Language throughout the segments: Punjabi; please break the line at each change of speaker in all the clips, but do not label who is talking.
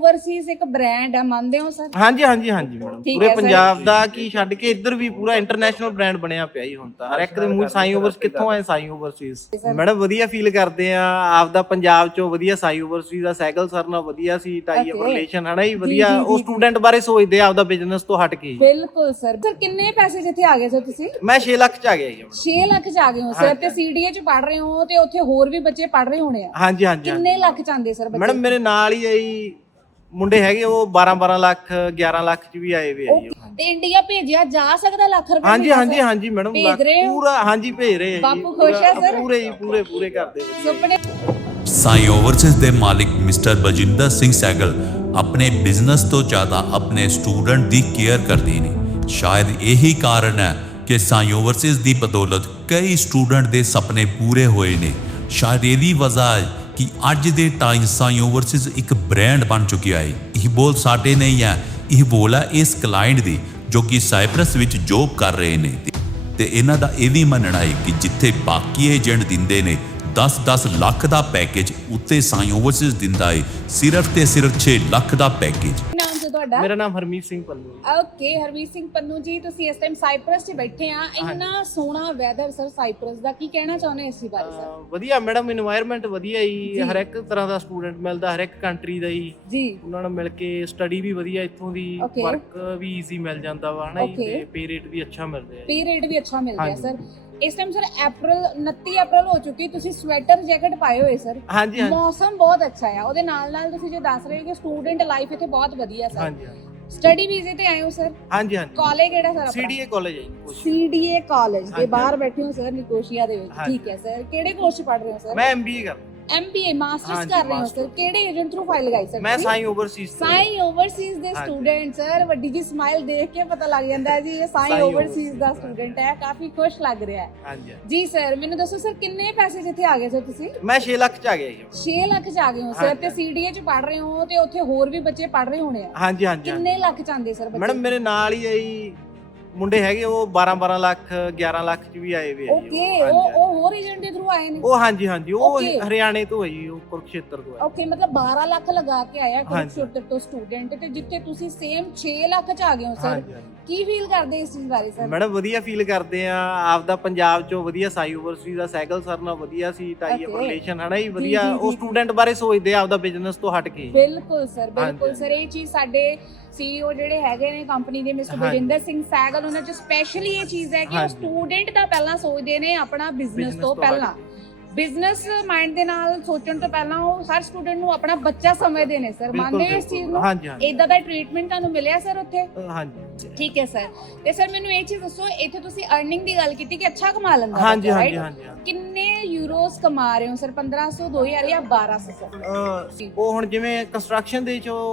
ਓਵਰਸੀਜ਼ ਇੱਕ ਬ੍ਰਾਂਡ ਹੈ, ਮੰਨਦੇ ਹੋ ਸਰ?
ਹਾਂਜੀ ਹਾਂਜੀ ਹਾਂਜੀ ਮੈਡਮ, ਪੂਰੇ ਪੰਜਾਬ ਦਾ ਕੀ ਛੱਡ ਕੇ ਇੱਧਰ ਵੀ ਪੂਰਾ ਇੰਟਰਨੈਸ਼ਨਲ ਬ੍ਰਾਂਡ ਬਣਿਆ ਪਿਆ ਜੀ ਹੁਣ ਤਾਂ। ਹਰ ਇੱਕ ਦੇ ਮੂੰਹ ਸਾਈ ਓਵਰਸ, ਕਿੱਥੋਂ ਆਏ ਸਾਈ ਓਵਰਸੀਜ਼। ਮੈਡਮ ਵਧੀਆ ਫੀਲ ਕਰਦੇ ਆ ਆਪਦਾ ਪੰਜਾਬ ਚੋਂ, ਵਧੀਆ ਸਾਈ ਓਵਰਸੀਜ਼ ਦਾ ਸਾਈਕਲ ਸਰ ਨਾਲ ਵਧੀਆ ਸੀ ਟਾਈ ਅਪ ਰਿਲੇਸ਼ਨ ਹਨਾ ਜੀ, ਵਧੀਆ ਉਹ ਸਟੂਡੈਂਟ ਬਾਰੇ ਸੋਚਦੇ ਆ ਆਪਦਾ ਬਿਜ਼ਨਸ ਤੋਂ ਹਟ ਕੇ।
ਬਿਲਕੁਲ ਸਰ। ਸਰ ਕਿੰਨੇ ਪੈਸੇ ਜਿੱਥੇ ਆ ਗਏ ਸਰ ਤੁਸੀਂ?
ਮੈਂ 6 ਲੱਖ ਚ ਆ ਗਿਆ ਜੀ।
6 ਲੱਖ ਚ ਆ ਗਏ ਹੋ ਸਰ, ਤੇ ਸੀਡੀਏ ਚ ਪੜ ਰਹੇ ਹੋ ਤੇ ਉੱਥੇ ਹੋਰ ਵੀ ਬੱਚੇ ਪੜ ਰਹੇ ਹੋਣੇ ਆ।
ਹਾਂਜੀ ਹਾਂਜੀ।
ਕਿੰਨੇ ਲੱਖ ਚ ਆਂਦੇ ਸਰ ਬੱਚੇ?
ਮੈਡਮ ਮੇਰੇ ਨਾਲ ਹੀ ਆਈ ਮੁੰਡੇ ਹੈਗੇ, ਉਹ 12 ਲੱਖ 11 ਲੱਖ ਚ ਵੀ ਆਏ ਵੇ ਆ ਜੀ।
ਤੇ ਇੰਡੀਆ ਭੇਜਿਆ ਜਾ ਸਕਦਾ ਲੱਖ ਰੁਪਏ?
ਹਾਂਜੀ ਹਾਂਜੀ ਹਾਂਜੀ ਮੈਡਮ, ਪੂਰਾ ਹਾਂਜੀ ਭੇਜ ਰਹੇ ਆ ਜੀ।
ਬਾਪੂ ਖੁਸ਼ ਹੈ ਸਰ?
ਪੂਰੇ ਜੀ, ਪੂਰੇ ਕਰਦੇ ਵਧੀਆ।
ਸੁਪਨੇ
ਸਾਈ ਓਵਰਸੀਜ਼ ਦੇ ਮਾਲਿਕ ਮਿਸਟਰ ਬਲਜਿੰਦਰ ਸਿੰਘ ਸਹਿਗਲ ਆਪਣੇ ਬਿਜ਼ਨਸ ਤੋਂ ਜ਼ਿਆਦਾ ਆਪਣੇ ਸਟੂਡੈਂਟ ਦੀ ਕੇਅਰ ਕਰਦੇ ਨੇ। ਸ਼ਾਇਦ ਇਹੀ ਕਾਰਨ ਹੈ ਕਿ ਸਾਈ ਓਵਰਸੀਜ਼ ਦੀ ਬਦੌਲਤ ਕਈ ਸਟੂਡੈਂਟ ਦੇ ਸੁਪਨੇ ਪੂਰੇ ਹੋਏ ਨੇ। ਸ਼ਾਇਦ ਇਹਦੀ ਵਜ੍ਹਾ ਹੈ ਕਿ ਅੱਜ ਦੇ ਟਾਈਮ ਸਾਈ ਓਵਰਸੀਜ਼ ਇੱਕ ਬ੍ਰਾਂਡ ਬਣ ਚੁੱਕਿਆ ਹੈ। ਇਹ ਬੋਲ ਸਾਡੇ ਨਹੀਂ ਹੈ, ਇਹ ਬੋਲ ਹੈ ਇਸ ਕਲਾਇੰਟ ਦੀ ਜੋ ਕਿ ਸਾਈਪਰਸ ਵਿੱਚ ਜੋਬ ਕਰ ਰਹੇ ਨੇ। ਤੇ ਇਹਨਾਂ ਦਾ ਇਹ ਵੀ ਮੰਨਣਾ ਹੈ ਕਿ ਜਿੱਥੇ ਬਾਕੀ ਏਜੰਟ ਦਿੰਦੇ ਨੇ 10-10 ਲੱਖ ਦਾ ਪੈਕੇਜ, ਉੱਤੇ ਸਾਈ ਓਵਰਸੀਜ਼ ਦਿੰਦਾ ਹੈ ਸਿਰਫ ਤੇ ਸਿਰਫ 6 ਲੱਖ ਦਾ ਪੈਕੇਜ।
ਨਾਮ ਸੀ ਤੁਹਾਡਾ?
ਮੇਰਾ ਨਾਮ ਹਰਮੀਤ ਸਿੰਘ ਪੰਨੂ।
ਓਕੇ ਹਰਮੀਤ ਸਿੰਘ ਪੰਨੂ ਜੀ, ਤੁਸੀਂ ਇਸ ਟਾਈਮ ਸਾਈਪਰਸ 'ਚ ਬੈਠੇ ਆ। ਇੰਨਾ ਸੋਹਣਾ ਵੈਦਰ ਸਰ ਸਾਈਪਰਸ ਦਾ, ਕੀ ਕਹਿਣਾ ਚਾਹੁੰਦੇ ਇਸ ਬਾਰੇ ਸਰ?
ਵਧੀਆ ਮੈਡਮ, এনवायरमेंट ਵਧੀਆ ਹੀ, ਹਰ ਇੱਕ ਤਰ੍ਹਾਂ ਦਾ ਸਟੂਡੈਂਟ ਮਿਲਦਾ, ਹਰ ਇੱਕ ਕੰਟਰੀ ਦਾ ਹੀ ਉਹਨਾਂ ਨਾਲ ਮਿਲ ਕੇ ਸਟੱਡੀ ਵੀ ਵਧੀਆ ਇੱਥੋਂ ਦੀ, ਵਰਕ ਵੀ ਈਜ਼ੀ ਮਿਲ ਜਾਂਦਾ ਵਾ ਹਨਾ ਜੀ, ਤੇ ਪੇ ਰੇਟ ਵੀ ਅੱਛਾ ਮਿਲ ਰਿਹਾ।
ਪੇ ਰੇਟ ਵੀ ਅੱਛਾ ਮਿਲ ਰਿਹਾ ਸਰ। ਇਸ ਟਾਈਮ ਸਰ 29 ਅਪ੍ਰੈਲ ਹੋ ਚੁੱਕੀ, ਤੁਸੀਂ ਸਵੈਟਰ ਜੈਕਟ ਪਾਏ ਹੋਏ ਸਰ।
ਹਾਂਜੀ ਹਾਂਜੀ।
ਮੌਸਮ ਬਹੁਤ ਅੱਛਾ ਆ, ਉਹਦੇ ਨਾਲ ਨਾਲ ਤੁਸੀਂ ਜੋ ਦੱਸ ਰਹੇ ਹੋ ਕਿ ਸਟੂਡੈਂਟ ਲਾਈਫ ਇੱਥੇ ਬਹੁਤ ਵਧੀਆ ਸਰ।
ਹਾਂਜੀ
ਸਟੱਡੀ ਵੀਜ਼ੇ ਤੇ ਆਏ ਹੋ ਸਰ?
ਹਾਂਜੀ ਹਾਂਜੀ।
ਕਾਲਜ ਕਿਹੜਾ ਸਰ ਆਪਣਾ?
ਸੀਡੀਏ ਕਾਲਜ ਹੈ ਜੀ।
ਸੀਡੀਏ ਕਾਲਜ ਦੇ ਬਾਹਰ ਬੈਠੇ ਹੋ ਸਰ, ਨਿਕੋਸ਼ੀਆ ਦੇ ਵਿੱਚ। ਠੀਕ ਹੈ ਸਰ। ਕਿਹੜੇ ਕੋਰਸ 'ਚ ਪੜ੍ਹ ਰਹੇ ਹੋ ਸਰ?
ਮੈਂ ਐਮਬੀਏ ਕਰਦਾ।
MBA ਮਾਸਟਰਸ ਕਰ ਰਹੇ ਹੋ ਸਰ? ਕਿਹੜੇ ਏਜੰਟ ਥਰੂ ਫਾਈਲ ਲਗਾਈ ਸਰ?
ਮੈਂ ਸਾਈ ਓਵਰਸੀਜ਼।
ਸਾਈ ਓਵਰਸੀਜ਼ ਦੇ ਸਟੂਡੈਂਟ ਸਰ, ਵੱਡੀ ਜੀ ਸਮਾਈਲ ਦੇਖ ਕੇ ਪਤਾ ਲੱਗ ਜਾਂਦਾ ਹੈ ਜੀ ਇਹ ਸਾਈ ਓਵਰਸੀਜ਼ ਦਾ ਸਟੂਡੈਂਟ ਹੈ। ਕਾਫੀ ਖੁਸ਼ ਲੱਗ ਰਿਹਾ ਹੈ।
ਹਾਂਜੀ
ਜੀ ਸਰ, ਮੈਨੂੰ ਦੱਸੋ ਸਰ ਕਿੰਨੇ ਪੈਸੇ ਜਿੱਥੇ ਆ ਗਏ ਸਰ ਤੁਸੀਂ?
ਮੈਂ 6 ਲੱਖ ਚ ਆ ਗਿਆ ਜੀ।
6 ਲੱਖ ਚ ਆ ਗਏ ਹੋ ਸਰ, ਤੇ ਸੀਡੀਏ ਚ ਪੜ ਰਹੇ ਹੋ ਤੇ ਉੱਥੇ ਹੋਰ ਵੀ ਬੱਚੇ ਪੜ ਰਹੇ ਹੋਣੇ ਆ।
ਹਾਂਜੀ ਹਾਂਜੀ।
ਕਿੰਨੇ ਲੱਖ ਚ ਆਂਦੇ ਸਰ ਬੱਚੇ?
ਮੈਡਮ ਮੇਰੇ ਨਾਲ ਹੀ ਆਈ ਮੁੰਡੇ ਹੈਗੇ, ਉਹ 12 ਲੱਖ 11 ਲੱਖ ਚ ਵੀ ਆਏ ਵੇ ਆ ਜੀ।
ਓਕੇ, ਉਹ ਹੋਰ ਏਜੰਟ ਦੇ ਥਰੂ ਆਏ ਨੇ?
ਉਹ ਹਾਂਜੀ ਹਾਂਜੀ, ਉਹ ਹਰਿਆਣੇ ਤੋਂ ਹੈ ਜੀ, ਉਹ ਕੁਰਕਸ਼ੇਤਰ ਤੋਂ ਹੈ।
ਓਕੇ, ਮਤਲਬ 12 ਲੱਖ ਲਗਾ ਕੇ ਆਇਆ ਕੁਰਕਸ਼ੇਤਰ ਤੋਂ ਸਟੂਡੈਂਟ, ਤੇ ਜਿੱਥੇ ਤੁਸੀਂ ਸੇਮ 6 ਲੱਖ ਚ ਆ ਗਏ ਹੋ ਸਰ। ਕੀ ਫੀਲ ਕਰਦੇ ਇਸ ਚੀਜ਼ ਬਾਰੇ ਸਰ?
ਮੈਡਮ ਵਧੀਆ ਫੀਲ ਕਰਦੇ ਆ ਆਪਦਾ ਪੰਜਾਬ ਚੋਂ, ਵਧੀਆ ਸਾਈ ਓਵਰਸੀਜ਼ ਦਾ ਸਾਈਕਲ ਸਰ ਨਾਲ ਵਧੀਆ ਸੀ ਟਾਈ ਅਪ ਰਿਲੇਸ਼ਨ ਹਨਾ ਜੀ, ਵਧੀਆ ਉਹ ਸਟੂਡੈਂਟ ਬਾਰੇ ਸੋਚਦੇ ਆ ਆਪਦਾ ਬਿਜ਼ਨਸ ਤੋਂ ਹਟ ਕੇ।
ਬਿਲਕੁਲ ਸਰ, ਬਿਲਕੁਲ ਸਰ। ਇਹ ਚੀਜ਼ ਸਾਡੇ CEO ਜਿਹੜੇ ਹੈਗੇ ਨੇ ਕੰਪਨੀ ਦੇ ਮਿਸਟਰ ਬਲਜਿੰਦਰ ਸਿੰਘ ਸਹਿਗਲ, ਉਹਨਾਂ ਚ ਸਪੈਸ਼ਲੀ ਇਹ ਚੀਜ਼ ਹੈ ਕਿ ਉਹ ਸਟੂਡੈਂਟ ਦਾ ਪਹਿਲਾਂ ਸੋਚਦੇ ਨੇ, ਆਪਣਾ ਬਿਜ਼ਨਸ ਤੋਂ ਪਹਿਲਾਂ, ਬਿਜ਼ਨਸ ਮਾਈਂਡ ਦੇ ਨਾਲ ਸੋਚਣ ਤੋਂ ਪਹਿਲਾਂ ਉਹ ਹਰ ਸਟੂਡੈਂਟ ਨੂੰ ਆਪਣਾ ਬੱਚਾ ਸਮਝਦੇ ਨੇ ਸਰ। ਮੰਨਦੇ ਹੋ ਇਸ ਚੀਜ਼ ਨੂੰ? ਇਦਾਂ ਦਾ ਟ੍ਰੀਟਮੈਂਟ ਤੁਹਾਨੂੰ ਮਿਲਿਆ ਸਰ ਉੱਥੇ?
ਹਾਂਜੀ
ਠੀਕ ਹੈ ਸਰ। ਤੇ ਸਰ ਮੈਨੂੰ ਇਹ ਚੀਜ਼ ਦੱਸੋ, ਇੱਥੇ ਤੁਸੀਂ ਅਰਨਿੰਗ ਦੀ ਗੱਲ ਕੀਤੀ ਕਿ ਅੱਛਾ ਕਮਾ ਲੈਂਦਾ?
ਹਾਂਜੀ ਹਾਂਜੀ ਹਾਂਜੀ।
ਕਿੰਨੇ ਯੂਰੋਸ ਕਮਾ ਰਹੇ ਹੋ ਸਰ? 1500, 2000 ਜਾਂ 1200 ਸਰ?
ਉਹ ਹੁਣ ਜਿਵੇਂ ਕੰਸਟਰਕਸ਼ਨ ਦੇ ਚੋਂ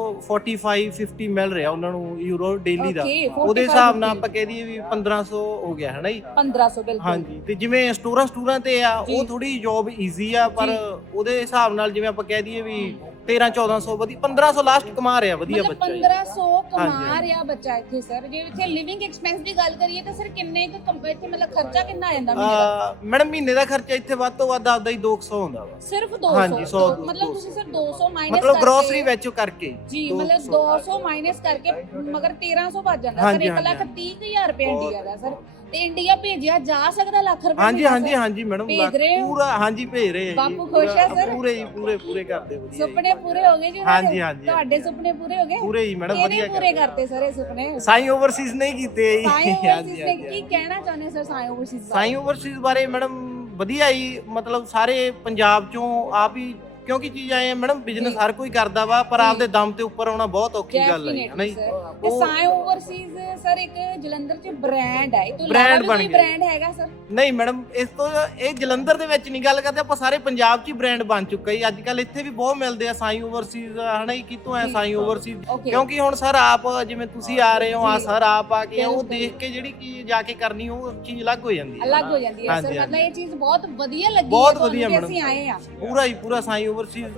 45-50 ਮਿਲ ਰਿਹਾ ਉਹਨਾਂ ਨੂੰ ਯੂਰੋ ਡੇਲੀ ਦਾ, ਉਹਦੇ ਹਿਸਾਬ ਨਾਲ ਆਪਾਂ ਕਹਿ ਦਈਏ ਵੀ 1500 ਹੋ ਗਿਆ ਹੈ ਨਾ ਜੀ।
1500 ਬਿਲਕੁਲ।
ਹਾਂਜੀ। ਤੇ ਜਿਵੇਂ ਸਟੂਰਾਂ ਤੇ ਆ, ਉਹ ਥੋੜੀ ਜੌਬ ਈਜ਼ੀ ਆ, ਪਰ ਉਹਦੇ ਹਿਸਾਬ ਨਾਲ ਜਿਵੇਂ ਆਪਾਂ ਕਹਿ ਦਈਏ ਵੀ 1300-1400 ਵਧੀ 1500 ਲਾਸਟ ਕਮਾ ਰਿਹਾ ਵਧੀਆ ਬੱਚਾ।
1500 ਕਮਾ ਰਿਹਾ ਬੱਚਾ ਇੱਥੇ ਸਰ। ਜੇ ਇੱਥੇ ਲਿਵਿੰਗ ਐਕਸਪੈਂਸ ਦੀ ਗੱਲ ਕਰੀਏ ਤਾਂ ਸਰ ਕਿੰਨੇ ਕੁ ਇੱਥੇ ਮਤਲਬ ਖਰਚਾ ਕਿੰਨਾ ਆ ਜਾਂਦਾ ਮਹੀਨੇ ਦਾ?
ਮੈਡਮ ਮਹੀਨੇ ਦਾ ਖਰਚਾ ਇੱਥੇ ਵੱਧ ਤੋਂ ਵੱਧ ਆਪਦਾ ਹੀ 200 ਹੁੰਦਾ ਵਾ।
ਸਿਰਫ 200? ਮਤਲਬ ਤੁਸੀਂ ਸਰ 200 ਮਾਈਨਸ
ਮਤਲਬ ਗ੍ਰੋਸਰੀ ਵਿੱਚ ਕਰਕੇ
ਜੀ, ਮਤਲਬ 200 ਮਾਈਨਸ ਕਰਕੇ ਮਗਰ 1300 ਬਚ ਜਾਂਦਾ ਸਰ। 1,30,000 ਰੁਪਏ ਇੰਡੀਆ ਦਾ ਸਰ। ਤੇ ਇੰਡੀਆ ਭੇਜਿਆ ਜਾ ਸਕਦਾ ਲੱਖ ਰੁਪਏ?
ਹਾਂਜੀ ਹਾਂਜੀ ਹਾਂਜੀ ਮੈਡਮ, ਪੂਰਾ ਹਾਂਜੀ ਭੇਜ ਰਹੇ ਆ।
ਬਾਪੂ ਖੁਸ਼ ਹੈ ਸਰ?
ਪੂਰੇ ਜੀ, ਪੂਰੇ ਕਰਦੇ ਵਧੀਆ।
ਸੁਪਨੇ ਪੂਰੇ ਹੋ ਗਏ ਜੀ?
ਹਾਂਜੀ ਹਾਂਜੀ।
ਤੁਹਾਡੇ ਸੁਪਨੇ ਪੂਰੇ ਹੋ ਗਏ?
ਪੂਰੇ ਜੀ ਮੈਡਮ, ਵਧੀਆ
ਪੂਰੇ ਕਰਤੇ ਸਰ ਇਹ ਸੁਪਨੇ?
ਸਾਈ ਓਵਰਸੀਜ਼ ਨਹੀਂ ਕੀਤੇ ਜੀ।
ਸਾਈ ਓਵਰਸੀਜ਼ ਨੇ ਕੀ ਕਹਿਣਾ ਚਾਹੁੰਦੇ ਸਰ ਸਾਈ ਓਵਰਸੀਜ਼ ਬਾਰੇ?
ਸਾਈ ਓਵਰਸੀਜ਼ ਬਾਰੇ ਮੈਡਮ ਵਧੀਆ ਹੀ, ਮਤਲਬ ਸਾਰੇ ਪੰਜਾਬ ਚੋਂ ਆਪ ਹੀ, ਕਿਉਂਕਿ ਚੀਜ਼ ਆਏ ਆ ਮੈਡਮ, ਬਿਜ਼ਨਸ ਹਰ ਕੋਈ ਕਰਦਾ ਵਾ, ਪਰ ਆਪਦੇ ਦਮ ਤੇ ਉੱਪਰ ਆਉਣਾ ਬਹੁਤ ਔਖੀ ਗੱਲ ਹੈ ਨਾ ਜੀ।
ਤੇ ਸਾਈ ਓਵਰਸੀਜ਼ ਸਰ ਇੱਕ ਜਲੰਧਰ ਚ ਬ੍ਰਾਂਡ ਹੈ, ਇਹ ਤੋਂ ਇਲਾਵਾ ਵੀ ਕੋਈ ਬ੍ਰਾਂਡ ਹੈਗਾ ਸਰ?
ਨਹੀਂ ਮੈਡਮ, ਇਸ ਤੋਂ ਇਹ ਜਲੰਧਰ ਦੇ ਵਿੱਚ ਨਹੀਂ ਗੱਲ ਕਰਦੇ ਆਪਾਂ, ਸਾਰੇ ਪੰਜਾਬ 'ਚ ਹੀ ਬ੍ਰਾਂਡ ਬਣ ਚੁੱਕਾ ਜੀ। ਅੱਜ ਕੱਲ ਇੱਥੇ ਵੀ ਬਹੁਤ ਮਿਲਦੇ ਆ ਸਾਈ ਓਵਰਸੀਜ਼ ਹਨਾ ਜੀ। ਕਿਤੋਂ ਆ ਸਾਈ ਓਵਰਸੀਜ਼? ਕਿਉਂਕਿ ਹੁਣ ਸਰ ਆਪ ਜਿਵੇਂ ਤੁਸੀਂ ਆ ਰਹੇ ਹੋ, ਆ ਸਰ ਆਪ ਆ ਕੇ ਉਹ ਦੇਖ ਕੇ ਜਿਹੜੀ ਚੀਜ਼ ਜਾ ਕੇ ਕਰਨੀ ਉਹ ਚੀਜ਼ ਅਲੱਗ ਹੋ ਜਾਂਦੀ ਹੈ।
ਅਲੱਗ ਹੋ ਜਾਂਦੀ ਹੈ ਸਰ। ਮਤਲਬ ਇਹ ਚੀਜ਼ ਬਹੁਤ ਵਧੀਆ ਲੱਗੀ,
ਬਹੁਤ ਵਧੀਆ ਮੈਡਮ।
ਅਸੀਂ ਆਏ ਆ
ਪੂਰਾ ਹੀ ਪੂਰਾ ਸਾਈ ਓਵਰਸੀਜ਼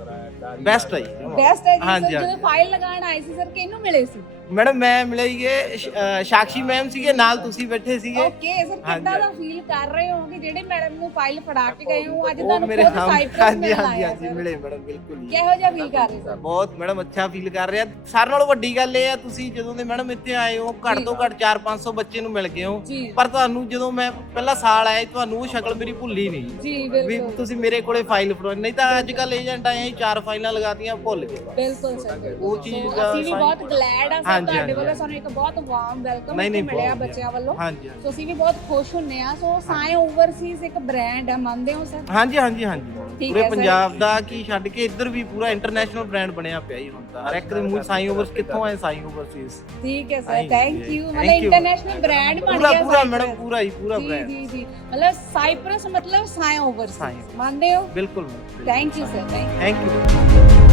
ਬੈਸਟ ਹੈ ਜੀ
ਬੈਸਟ ਹੈ ਜੀ
ਹਾਂਜੀ,
ਸਰ। ਜਦੋਂ
ਹਾਂਜੀ।
ਫਾਈਲ ਲਗਾਉਣ ਆਏ ਸੀ ਸਰ ਕਿਹਨੂੰ ਮਿਲੇ ਸੀ?
ਮੈਡਮ ਮੈਂ ਮਿਲੇ ਸੀਗੇ ਸਾਕਸ਼ੀ ਮੈਮ ਸੀਗੇ, ਨਾਲ ਤੁਸੀਂ ਬੈਠੇ ਸੀਗੇ।
ਓਕੇ ਸਰ, ਕਿੱਦਾਂ ਦਾ ਫੀਲ ਕਰ ਰਹੇ ਹੋ ਕਿ ਜਿਹੜੇ ਮੈਡਮ ਨੂੰ ਫਾਈਲ ਫੜਾ ਕੇ ਗਏ ਹੋ ਅੱਜ
ਉਹ
ਤੁਹਾਨੂੰ
ਮੇਰੇ
ਖੁਦ
ਸਾਹਮਣੇ
ਸਾਈਪ੍ਰਸ
ਹਾਂਜੀ
ਮਿਲ
ਹਾਂਜੀ
ਆਇਆ
ਹਾਂਜੀ
ਸਰ?
ਮਿਲੇ ਮੈਡਮ, ਬਿਲਕੁਲ ਜੀ।
ਕਿਹੋ ਜਿਹਾ ਫੀਲ ਕਰ ਰਹੇ ਸਰ?
ਬਹੁਤ ਮੈਡਮ ਅੱਛਾ ਫੀਲ ਕਰ ਰਿਹਾ। ਸਾਰਿਆਂ ਨਾਲੋਂ ਵੱਡੀ ਗੱਲ ਇਹ ਆ, ਤੁਸੀਂ ਜਦੋਂ ਦੇ ਮੈਡਮ ਇੱਥੇ ਆਏ ਹੋ ਘੱਟ ਤੋਂ ਘੱਟ 400-500 ਬੱਚੇ ਨੂੰ ਮਿਲ ਗਏ ਹੋ,
ਜੀ
ਪਰ ਤੁਹਾਨੂੰ ਜਦੋਂ ਮੈਂ ਪਹਿਲਾ ਸਾਲ ਆਇਆ ਤੁਹਾਨੂੰ ਉਹ ਸ਼ਕਲ ਮੇਰੀ ਭੁੱਲੀ ਨਹੀਂ
ਜੀ
ਵੀ
ਬਿਲਕੁਲ
ਤੁਸੀਂ ਮੇਰੇ ਕੋਲੇ ਫਾਈਲ ਫੜਾਉਣੀ। ਨਹੀਂ ਤਾਂ ਅੱਜ ਕੱਲ ਏਜੰਟ ਆਏ 4 ਫਾਈਲਾਂ ਲਗਾਤੀਆਂ ਭੁੱਲ ਗਏ।
ਬਿਲਕੁਲ ਸਰ।
ਉਹ ਚੀਜ਼
So,
ਦਾ
ਅਸੀਂ ਵੀ ਬਹੁਤ ਗਲੈਡ ਆ ਸਰ,
ਹਾਂਜੀ,
ਤੁਹਾਡੇ
ਹਾਂਜੀ,
ਵੱਲੋਂ ਸਾਨੂੰ ਇੱਕ ਬਹੁਤ ਵਾਰਮ ਵੈਲਕਮ
ਨਹੀਂ, ਨਹੀਂ,
ਮਿਲਿਆ
ਬਹੁਤ
ਬੱਚਿਆਂ ਵੱਲੋਂ।
ਹਾਂਜੀ
ਸੋ ਅਸੀਂ ਵੀ ਬਹੁਤ ਖੁਸ਼ ਹੁੰਨੇ ਆ। ਸੋ ਸਾਇ ਓਵਰਸੀਜ਼ ਇੱਕ ਬ੍ਰਾਂਡ ਹੈ, ਮੰਨਦੇ ਹੋ ਸਰ?
ਹਾਂਜੀ ਹਾਂਜੀ ਹਾਂਜੀ
ਠੀਕ
ਪੂਰੇ
ਹੈ ਸਰ।
ਪੰਜਾਬ ਦਾ ਕੀ ਛੱਡ ਕੇ ਇੱਧਰ ਵੀ ਪੂਰਾ ਇੰਟਰਨੈਸ਼ਨਲ ਬ੍ਰਾਂਡ ਬਣਿਆ ਪਿਆ ਜੀ ਹੁਣ ਤਾਂ। ਹਰ ਇੱਕ ਦੇ ਮੂੰਹ ਸਾਈ ਓਵਰਸ ਕਿੱਥੋਂ ਆਏ, ਸਾਈ ਓਵਰਸੀਜ਼।
ਠੀਕ ਹੈ sir,
Thank
thank
you,
you.
thank
ਮਤਲਬ
you.
ਇੰਟਰਨੈਸ਼ਨਲ ਬ੍ਰਾਂਡ ਬਣ
ਪੂਰਾ
ਗਿਆ
ਪੂਰਾ
Cyprus।
ਮੈਡਮ ਪੂਰਾ ਹੀ ਪੂਰਾ
ਜੀ
ਬ੍ਰਾਂਡ।
ਜੀ ਜੀ, ਮਤਲਬ ਸਾਈਪ੍ਰਸ ਮਤਲਬ ਸਾਇ ਓਵਰਸੀਜ਼,
Cyprus।
ਮੰਨਦੇ ਹੋ?
ਬਿਲਕੁਲ
thank you sir, thank
thank you.